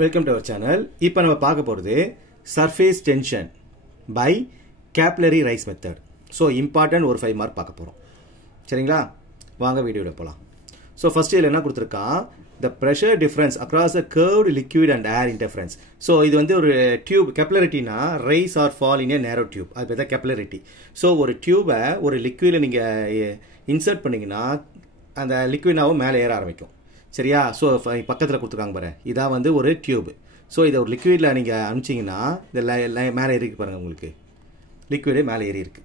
Welcome to our channel. இப்போ நம்ம பார்க்க போறது surface tension by capillary rise method. So important ஒரு 5 மார்க் பார்க்க போறோம். சரிங்களா? வாங்க வீடியோல போலாம். So first இதுல என்ன கொடுத்திருக்கான்? The pressure difference across a curved liquid and air interference. So இது வந்து ஒரு tube capillarity னா rise or fall in a narrow tube. அது பேர் capillarity. So ஒரு டியூபை ஒரு liquidல நீங்க இன்சர்ட் பண்ணீங்கன்னா அந்த liquidனாவும் மேலே ஏற ஆரம்பிக்கும். சரியா? ஸோ பக்கத்தில் கொடுத்துருக்காங்க பாரு, இதான் வந்து ஒரு டியூப். ஸோ இதை ஒரு லிக்விடில் நீங்கள் அனுப்பிச்சிங்கன்னா இந்த மேலே ஏறி பாருங்கள், உங்களுக்கு லிக்விடு மேலே ஏறி இருக்கு.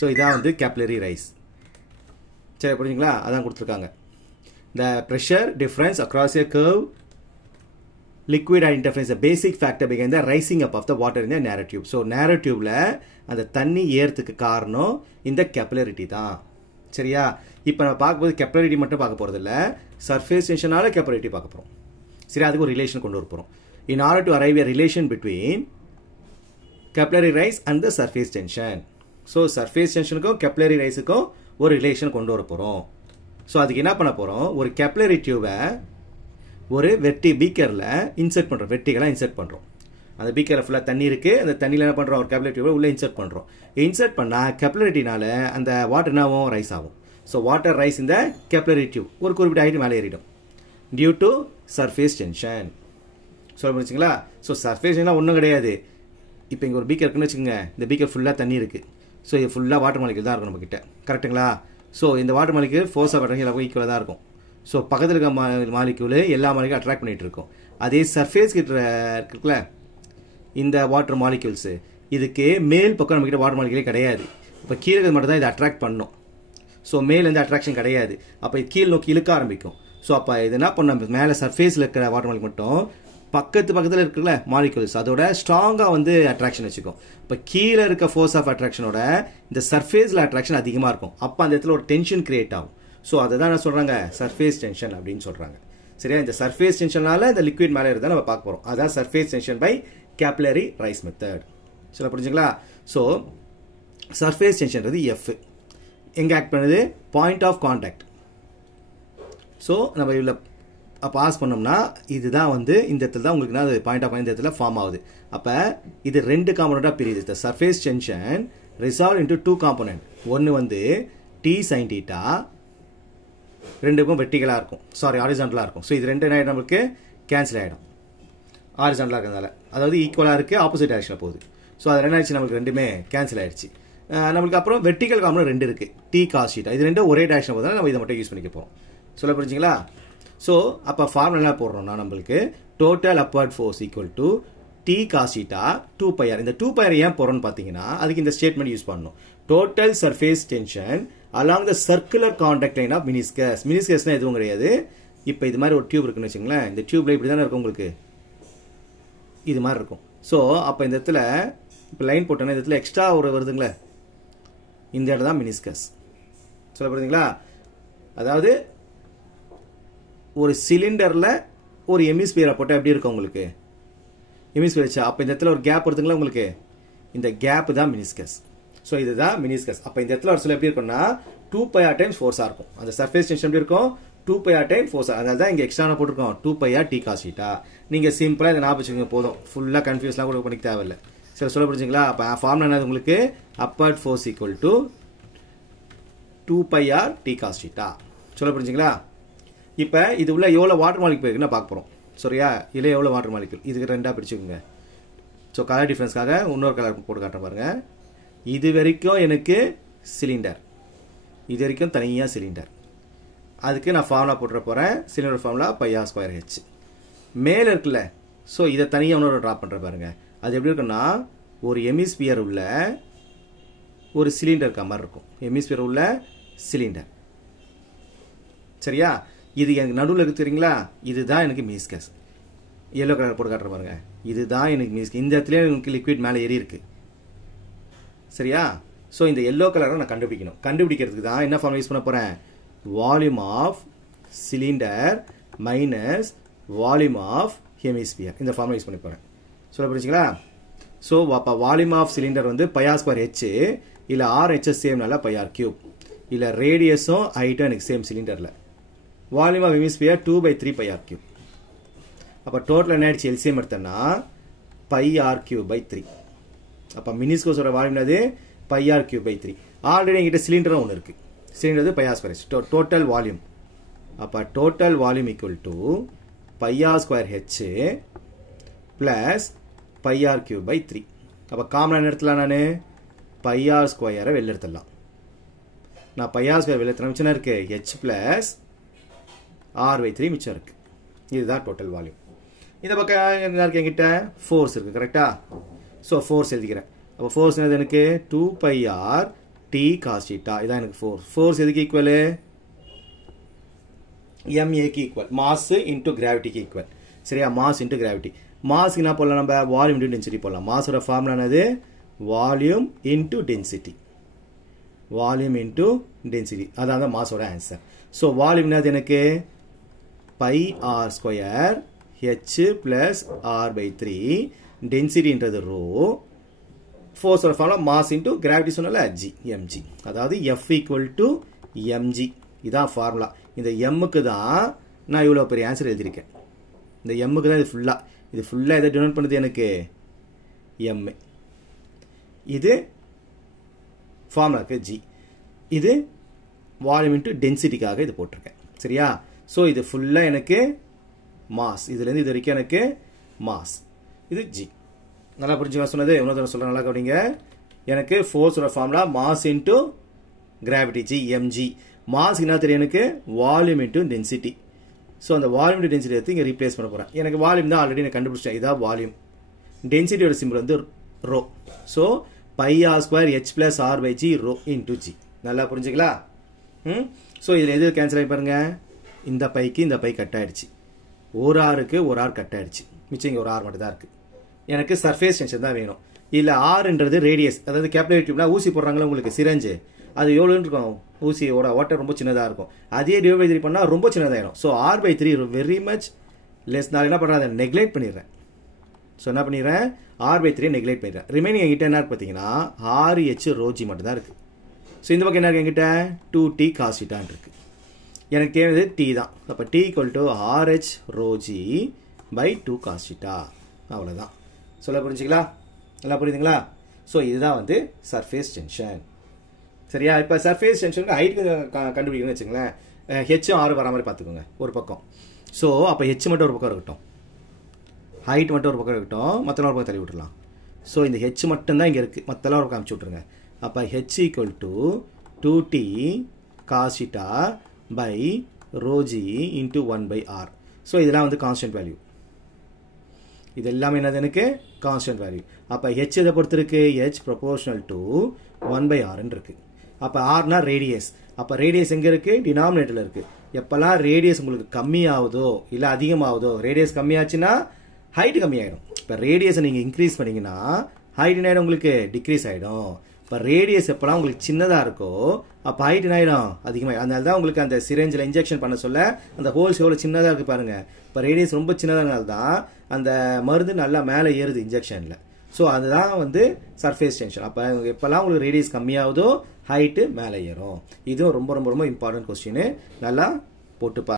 ஸோ இதான் வந்து கேப்லரி ரைஸ். சரி, புரிஞ்சுங்களா? அதான் கொடுத்துருக்காங்க. The pressure difference across A curve liquid and interference, a basic factor behind the rising up of the water in the narrow tube. So narrow tubeல அந்த தண்ணி ஏறதுக்கு காரணம் இந்த capillarity தான். சரியா? இப்போ நம்ம பார்க்கும்போது capillarity மட்டும் பார்க்க போறது இல்ல, surface tensionனால capillarity பார்க்க போறோம். சரி, அதுக்கு ஒரு ரிலேஷன் கொண்டு வர போறோம். In order to arrive a relation between capillary rise and the surface tension. So surface tensionக்கும் capillary riseக்கும் ஒரு ரிலேஷன் கொண்டு வர போறோம். ஸோ அதுக்கு என்ன பண்ண போறோம்? ஒரு capillary tube ஒரு பீக்கர்ல இன்சர்ட் பண்றோம், வெர்டிகலா இன்சர்ட் பண்றோம். அந்த பீக்கர்ல ஃபுல்லா தண்ணி இருக்கு, அந்த தண்ணில என்ன பண்றோம்? ஒரு கேபிலரி டியூபை உள்ள இன்சர்ட் பண்றோம். இன்சர்ட் பண்ணா கேபிலரிட்டினால அந்த வாட்டர் என்னாவும் ரைஸ் ஆகும். ஸோ வாட்டர் ரைஸ் இந்த கேபிலரி டியூப் ஒரு குறிப்பிட்ட ஹைட் மேலே ஏறிடும் டியூ டு சர்ஃபேஸ் டென்ஷன். சொல்ல முடிச்சுங்களா? ஸோ சர்ஃபேஸ் டென்ஷன் ஒன்றும் கிடையாது. இப்போ இங்கே ஒரு பீக்கர் இருக்குன்னு வச்சுக்கோங்க, இந்த பீக்கர் ஃபுல்லாக தண்ணி இருக்கு. ஸோ இது ஃபுல்லாக வாட்டர் மாலிக்யூல் தான் இருக்கும் நம்ம கிட்ட, கரெக்டுங்களா? ஸோ இந்த water molecule force of attraction எல்லாருக்கும் ஈக்குவலாக தான் இருக்கும். ஸோ பக்கத்தில் இருக்க மாலிக்யூல் எல்லா மாலிக்யூலும் அட்ராக்ட் பண்ணிட்டு இருக்கும். அதே சர்ஃபேஸ் கிட்ட இருக்குல்ல இந்த வாட்டர் மாலிக்யூல்ஸ், இதுக்கு மேல் பக்கம் நம்ம கிட்ட வாட்டர் மாலிக்யூலே கிடையாது. இப்போ கீழே இருக்கிறது மட்டும் தான் இதை அட்ராக்ட் பண்ணும். ஸோ மேல் வந்து அட்ராக்ஷன் கிடையாது. அப்போ இது கீழ் நோக்கி இழுக்க ஆரம்பிக்கும். ஸோ அப்போ இது என்ன பண்ண, மேலே சர்ஃபேஸில் இருக்கிற வாட்டர் மாலிக்யூல் மட்டும் பக்கத்தில் இருக்குல்ல மாலிக்யூல்ஸ் அதோட ஸ்ட்ராங்காக வந்து அட்ராக்ஷன் வச்சுக்கும். இப்போ கீழே இருக்க ஃபோர்ஸ் ஆஃப் அட்ராக்ஷனோட இந்த சர்ஃபேஸில் அட்ராக்ஷன் அதிகமாக இருக்கும். அப்போ அந்த இடத்துல ஒரு டென்ஷன் கிரியேட் ஆகும். ஸோ அதை தான் என்ன சொல்கிறாங்க? சர்ஃபேஸ் டென்ஷன் அப்படின்னு சொல்கிறாங்க. சரியா? இந்த சர்ஃபேஸ் டென்ஷனால இந்த லிக்விட் மேலே இருந்தால் நம்ம பார்க்க போகிறோம். அதான் surface tension by capillary rise method. சொல்ல புரிஞ்சுங்களா? ஸோ சர்ஃபேஸ் டென்ஷன்றது எஃப் எங்கே ஆக்ட் பண்ணுது? Point of contact. ஸோ நம்ம இதில் பாஸ் பண்ணோம்னா இதுதான் வந்து இந்த இடத்துல தான் உங்களுக்கு அது பாயிண்ட் ஆஃப் இந்த இடத்துல ஃபார்ம் ஆகுது. அப்போ இது ரெண்டு காம்பனண்டாக பிரியுது. இந்த surface tension resolve into two component. ஒன்று வந்து டி சைன் தீட்டா, ரெண்டுக்கும் வெர்டிகலாக இருக்கும், சாரி ஹாரிசான்டலாக இருக்கும். ஸோ இது ரெண்டு என்ன ஆகிடும்? நமக்கு கேன்சல் ஆகிடும் ஹாரிசான்டலாக இருக்கிறதுனால. அதாவது ஈக்குவலாக இருக்குது, ஆப்போசிட் டைரக்ஷனில் போகுது. ஸோ அது என்ன ஆயிடுச்சு? நமக்கு ரெண்டுமே கேன்சல் ஆயிடுச்சு. நம்மளுக்கு அப்புறம் வெர்டிகல் காம்பனன்ட் ரெண்டு இருக்குது, டி காஸ் தீட்டா. இது ரெண்டும் ஒரே டைரக்ஷன் போதுனால நம்ம இதை மட்டும் யூஸ் பண்ணிக்க போகிறோம். சொல்ல புரிஞ்சுங்களா? ஸோ அப்போ ஃபார்முலா என்ன போடுறோம்னா, நம்மளுக்கு total upward force equal to T cos theta 2πr. இந்த 2πr ஏன் போறோம்னு பார்த்தீங்கன்னா அதுக்கு இந்த ஸ்டேட்மெண்ட் யூஸ் பண்ணணும். Total surface tension along the circular contact line of meniscus. மினிஸ்கஸ்னா எதுவும் கிடையாது. இப்போ இது மாதிரி ஒரு டியூப் இருக்குன்னு வச்சுங்களேன், இந்த டியூப்ல இப்படி தானே இருக்கும், உங்களுக்கு இது மாதிரி இருக்கும். ஸோ அப்போ இந்த இடத்துல இப்போ லைன் போட்டோன்னா இந்த இடத்துல எக்ஸ்ட்ரா ஒரு வருதுங்களே, இந்த இடம் தான் மினிஸ்கஸ். சொல்ல புரியுதுங்களா? அதாவது ஒரு சிலிண்டர்ல ஒரு எமிஸ்பியரை போட்டால் எப்படி இருக்கும் உங்களுக்கு? எமிஸ்பியர் வச்சா அப்போ இந்த இடத்துல ஒரு கேப் வருதுங்களா உங்களுக்கு, இந்த கேப் தான் மினிஸ்கஸ். ஸோ இதுதான் மினிஸ்கஸ். அப்போ இந்த இடத்துல ஒரு சில எப்படி இருக்கும்னா 2πr டைம்ஸ் ஃபோர்ஸாக இருக்கும். அந்த சர்ஃபேஸ் டென்ஷன் எப்படி இருக்கும்? 2πr time force. அதனால தான் இங்கே எக்ஸ்ட்ரா போட்டிருக்கோம் 2πr டி காஸ் தீட்டா. நீங்கள் சிம்பிளாக இதை ஞாபகம் வச்சுக்கோங்க போதும், ஃபுல்லாக கன்ஃபியூஸ்லாம் கூட பண்ணிக்க தேவையில்லை. சரி, சொல்ல புரிஞ்சுங்களா? அப்போ ஃபார்முலா என்னது உங்களுக்கு? Upward force equal to 2πr T cos theta. சொல்ல புரிஞ்சுங்களா? இப்போ இது உள்ள எவ்வளோ வாட்டர் மாலிக்யூல் இருக்குன்னு பார்க்க போகிறோம். சரியா? இதில் எவ்வளோ வாட்டர் மாலிக்யூல், இதுக்கு ரெண்டாக பிரிச்சுக்கோங்க. ஸோ கலர் டிஃப்ரென்ஸ்க்காக இன்னொரு கலர் போட்டு காட்டுற பாருங்க. இது வரைக்கும் எனக்கு சிலிண்டர், இது வரைக்கும் தனியாக சிலிண்டர். அதுக்கு நான் ஃபார்முலா போட்டுற போகிறேன். Cylinder formula πr²h. மேலே இருக்குல்ல, ஸோ இதை தனியாக இன்னொரு ட்ராப் பண்ணுற பாருங்க. அது எப்படி இருக்குன்னா ஒரு எமிஸ்பியர் உள்ள ஒரு சிலிண்டர் மாதிரி இருக்கும். எமிஸ்பியர் உள்ள சிலிண்டர். சரியா? இது எனக்கு நடுவில் இருக்கு தெரியுங்களா, இதுதான் எனக்கு மினிஸ்கஸ். எல்லோ கலர் போட்டு காட்டுற பாருங்க, இதுதான் எனக்கு மினிஸ்கஸ். இந்த இடத்துல எனக்கு லிக்விட் மேலே ஏறி இருக்கு. சரியா? ஸோ இந்த எல்லோ கலரை நான் கண்டுபிடிக்கணும். கண்டுபிடிக்கிறதுக்கு தான் என்ன ஃபார்முலா யூஸ் பண்ண போறேன்? Volume of cylinder minus volume of hemisphere. இந்த ஃபார்முலா யூஸ் பண்ணி போறேன். சொல்ல புரிஞ்சுங்களா? ஸோ அப்போ வால்யூம் ஆஃப் சிலிண்டர் வந்து πr²h, இல்லை RHS சேம்னால πr3, இல்லை ரேடியஸும் ஹைட்டும் எனக்கு சேம் சிலிண்டரில். Volume of hemisphere 2/3πr3. அப்போ டோட்டல் என்ன ஆயிடுச்சு எல்சிஎம் எடுத்தோம்னா பை ஆர் கியூப் பை 3. அப்போ மினிஸ்கோஸோட வால்யூம் அது pi R cube by 3. Already எங்கிட்ட சிலிண்டரும் ஒன்று இருக்கு. Cylinder pi R square total volume. அப்போ total volume equal to pi R square H plus pi R cube by 3. அப்போ காமனாக எடுத்துலாம் நான் பை ஆர் ஸ்கொயரை வெளில எடுத்துடலாம். நான் பை ஆர் ஸ்கொயர் வெளில எடுத்துனா மிச்சம் இருக்கு ஹெச் பிளஸ் ஆர் பை 3 மிச்சம் இருக்கு. இதுதான் டோட்டல் வால்யூம். இந்த பக்கம் என்ன இருக்கு என்கிட்ட ஃபோர்ஸ் இருக்கு கரெக்டா. ஸோ ஃபோர்ஸ் எழுதிக்கிறேன். அப்போ ஃபோர்ஸ் என்னது எனக்கு 2 pi R T cos theta. இதான் எனக்கு ஃபோர்ஸ். ஃபோர்ஸ் எதுக்கு ஈக்குவல் எம்ஏக்கு ஈக்குவல் மாஸ் இன்டூ கிராவிட்டிக்கு ஈக்குவல். சரியா மாஸ் இன்டூ கிராவிட்டி. மாஸ்க்கு என்ன போடலாம் நம்ம வால்யூம் இன்டூ டென்சிட்டி போடலாம். மாஸோட ஃபார்முலா என்னது volume into density. Volume into density அதான் மாஸோட ஆன்சர். ஸோ வால்யூம் என்னது எனக்கு pi R square H plus R by 3. டென்சிட்டின்றது ரோ. ஃபோர்ஸோட ஃபார்முலா மாஸ் இன்டூ கிராவிட்டி சொன்னால ஜி எம்ஜி. அதாவது எஃப் ஈக்குவல் டு எம்ஜி. இதான் ஃபார்முலா. இந்த எம்முக்கு தான் நான் இவ்வளோ பெரிய ஆன்சர் எழுதியிருக்கேன். இந்த எம்முக்கு தான் இது ஃபுல்லாக இதை டினோட் பண்ணுது எனக்கு எம். இது ஃபார்முலாக்கு ஜி. இது வால்யூம் இன்டூ டென்சிட்டிக்காக இது போட்டிருக்கேன். சரியா. ஸோ இது ஃபுல்லாக எனக்கு மாஸ். இதுலேருந்து இது வரைக்கும் எனக்கு மாஸ். இது ஜி. நல்லா புரிஞ்சுக்கலாம் சொன்னது. இன்னொரு சொல்கிறேன் நல்லா கவனிங்க. எனக்கு ஃபோர்ஸோட formula mass into gravity G MG. Mass என்ன தெரியும் எனக்கு வால்யூம் இன்டூ டென்சிட்டி. ஸோ அந்த வால்யூம் இன்டூ டென்சிட்டி எடுத்து இங்கே ரீப்ளேஸ் பண்ண போகிறேன். எனக்கு வால்யூம் தான் ஆல்ரெடி நான் கண்டுபிடிச்சேன். இதான் வால்யூம். டென்சிட்டியோட சிம்பிள் வந்து rho. So pi R square H plus R pi g rho into g. நல்லா புரிஞ்சுக்கலாம். ஸோ இதில் எது கேன்சல் ஆகி பாருங்க. இந்த பைக்கு இந்த பை கட் ஆயிடுச்சு. ஒரு ஆருக்கு ஒரு ஆர் கட் ஆயிடுச்சு. மிச்சம் இங்கே ஒரு ஆர் மட்டும் தான் இருக்கு. எனக்கு சர்ஃபேஸ் டென்ஷன் தான் வேணும். இல்லை ஆர்ன்றது ரேடியஸ். அதாவது கேப்லரி டியூப்னா ஊசி போடுறாங்களா உங்களுக்கு சிரஞ்சு, அது எவ்வளோன்னு இருக்கும் ஊசியோட ஓட்டர் ரொம்ப சின்னதாக இருக்கும். அதே டிவைட் பை 3 பண்ணால் ரொம்ப சின்னதாயிடும். So R by 3 very much less. நான் என்ன பண்ணுறேன் அதை நெக்லெக்ட் பண்ணிடுறேன். ஸோ என்ன பண்ணிடுறேன் ஆர் பை 3 நெக்லெக்ட் பண்ணிடுறேன். ரிமைனிங் என்கிட்ட என்ன பார்த்தீங்கன்னா ஆர்ஹெச் ரோஜி மட்டும் தான் இருக்கு. ஸோ இந்த பக்கம் என்ன இருக்கு என்கிட்ட 2t காஸ் தீட்டான்னு இருக்கு. எனக்கு தேவைது டி தான். அப்போ T equal to R H rho g by 2 cos theta. அவ்வளோதான். சொல்ல புரிஞ்சுங்களா? நல்லா புரியுதுங்களா? ஸோ இதுதான் வந்து சர்ஃபேஸ் டென்ஷன். சரியா. இப்போ சர்ஃபேஸ் டென்ஷனுக்கு ஹைட் கண்டுபிடிக்கணும்னு வச்சுங்களேன். ஹெச்சும் ஆறு வர மாதிரி பார்த்துக்கோங்க ஒரு பக்கம். ஸோ அப்போ ஹெச் மட்டும் ஒரு பக்கம் இருக்கட்டும், ஹைட் மட்டும் ஒரு பக்கம் இருக்கட்டும், மற்றெல்லாம் ஒரு பக்கம் தள்ளி விட்டுடலாம். ஸோ இந்த ஹெச் மட்டும்தான் இங்கே இருக்குது, மற்றெல்லாம் ஒரு பக்கம் அமுச்சு விட்ருங்க. அப்போ H equal to 2t cos theta by rho g into 1 by R. So இதெல்லாம் வந்து கான்ஸ்டன்ட் வேல்யூ. இது எல்லாமே என்னது எனக்கு கான்ஸ்டன்ட் வேல்யூ. அப்போ ஹெச் இதை பொறுத்து இருக்கு ஹெச் ப்ரொபோர்ஷனல் டு 1 பை ஆர்ன்னு இருக்கு. அப்போ ஆர்னா ரேடியஸ். அப்போ ரேடியஸ் எங்கே இருக்கு டினாமினேட்டரில் இருக்கு. எப்பெல்லாம் ரேடியஸ் உங்களுக்கு கம்மியாகுதோ இல்லை அதிகமாகுதோ, ரேடியஸ் கம்மியாச்சுன்னா ஹைட் கம்மியாயிடும். இப்போ ரேடியஸை நீங்கள் இன்க்ரீஸ் பண்ணீங்கன்னா ஹைட் என்ன ஆகிடும் உங்களுக்கு டிக்ரீஸ் ஆகிடும். இப்போ ரேடியஸ் எப்போலாம் உங்களுக்கு சின்னதாக இருக்கோ அப்போ ஹைட் என்ன ஆகிடும் அதிகமாக. அதனால தான் உங்களுக்கு அந்த சிரஞ்சில் இன்ஜெக்ஷன் பண்ண சொல்ல அந்த ஹோல்ஸ் எவ்வளோ சின்னதாக இருக்குது பாருங்க. இப்போ ரேடியஸ் ரொம்ப சின்னதானால தான் அந்த மருந்து நல்லா மேலே ஏறுது இன்ஜெக்ஷனில். ஸோ அதுதான் வந்து சர்ஃபேஸ் டென்ஷன். அப்போ எப்போல்லாம் உங்களுக்கு ரேடியஸ் கம்மியாகுதோ ஹைட்டு மேலே ஏறும். இதுவும் ரொம்ப ரொம்ப ரொம்ப இம்பார்ட்டன்ட் கொஸ்டின். நல்லா போட்டு பாருங்க.